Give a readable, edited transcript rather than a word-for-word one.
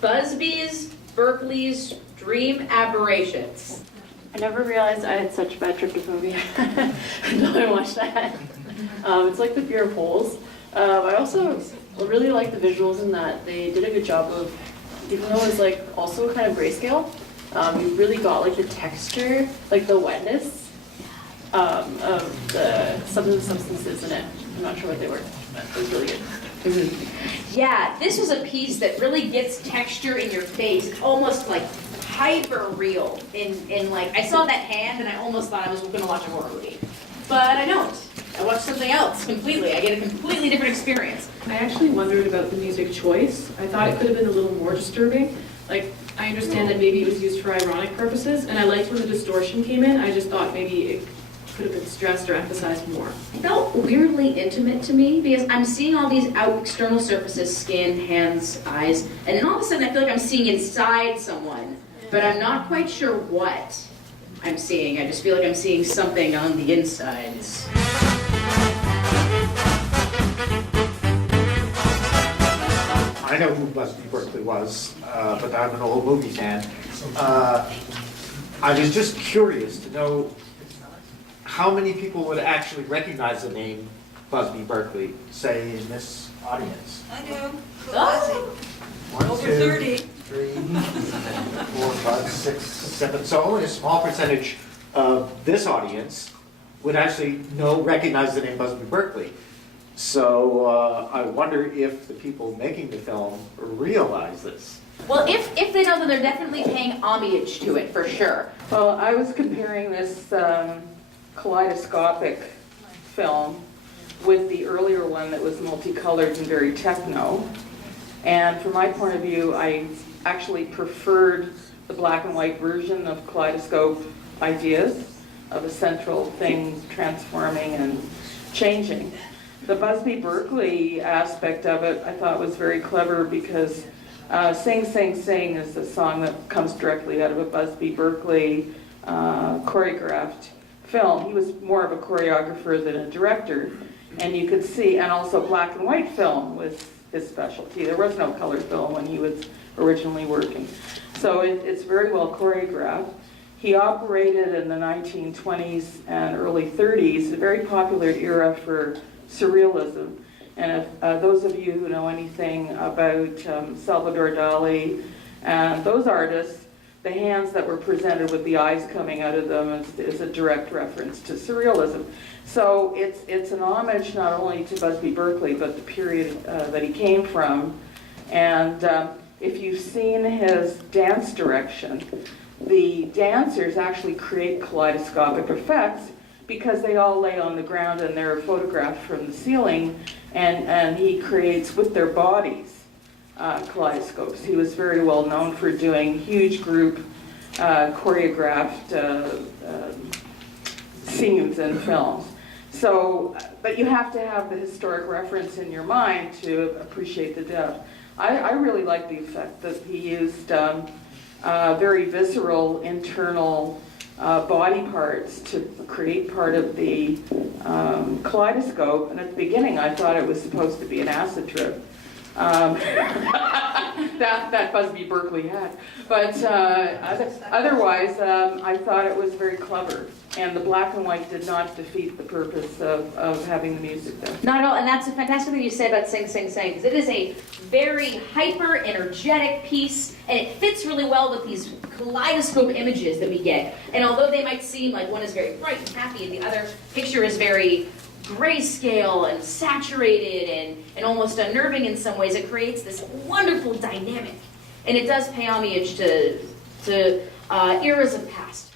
Busby's Berkeley's Dream Aberrations. I never realized I had such bad tryptophobia until I watched that. It's like the fear of holes. I also really like the visuals in that they did a good job of, even though it's like also kind of grayscale, you really got like the texture, like the wetness of some of the substances in it. I'm not sure what they were, but it was really good. Yeah, this was a piece that really gets texture in your face. It's almost like hyper real. In like, I saw that hand and I almost thought I was going to watch a horror movie. But I don't. I watched something else completely. I get a completely different experience. I actually wondered about the music choice. I thought it could have been a little more disturbing. Like, I understand that maybe it was used for ironic purposes, and I liked when the distortion came in. I just thought maybe it could have been stressed or emphasized more. It felt weirdly intimate to me because I'm seeing all these external surfaces, skin, hands, eyes, and then all of a sudden I feel like I'm seeing inside someone, but I'm not quite sure what I'm seeing. I just feel like I'm seeing something on the insides. I know who Busby Berkeley was, but I'm an old movie fan. I was just curious to know how many people would actually recognize the name Busby Berkeley, say in this audience. I do. Oh. 1, Over 2, 30. 3, 4, 5, 6, 7. So only a small percentage of this audience would actually recognize the name Busby Berkeley. So I wonder if the people making the film realize this. Well, if they know, then they're definitely paying homage to it for sure. Well, I was comparing this kaleidoscopic film with the earlier one that was multicolored and very techno. And from my point of view, I actually preferred the black and white version of kaleidoscope ideas of a central thing transforming and changing. The Busby Berkeley aspect of it I thought was very clever because Sing, Sing, Sing is a song that comes directly out of a Busby Berkeley choreographed film. He was more of a choreographer than a director, and you could see, and also black and white film was his specialty. There was no color film when he was originally working. So it's very well choreographed. He operated in the 1920s and early 30s, a very popular era for surrealism. And if those of you who know anything about Salvador Dali and those artists, the hands that were presented with the eyes coming out of them is a direct reference to surrealism. So it's an homage not only to Busby Berkeley, but the period that he came from. And if you've seen his dance direction, the dancers actually create kaleidoscopic effects because they all lay on the ground and they're photographed from the ceiling, and he creates with their bodies kaleidoscopes. He was very well known for doing huge group choreographed scenes in films. So, but you have to have the historic reference in your mind to appreciate the depth. I really like the effect that he used very visceral internal body parts to create part of the kaleidoscope. And at the beginning, I thought it was supposed to be an acid trip. That Busby Berkeley had. But otherwise, I thought it was very clever. And the black and white did not defeat the purpose of having the music there. Not at all, and that's a fantastic thing you say about Sing, Sing, Sing, because it is a very hyper-energetic piece, and it fits really well with these kaleidoscope images that we get. And although they might seem like one is very bright and happy, and the other picture is very grayscale and saturated and almost unnerving in some ways, it creates this wonderful dynamic. And it does pay homage to eras of past.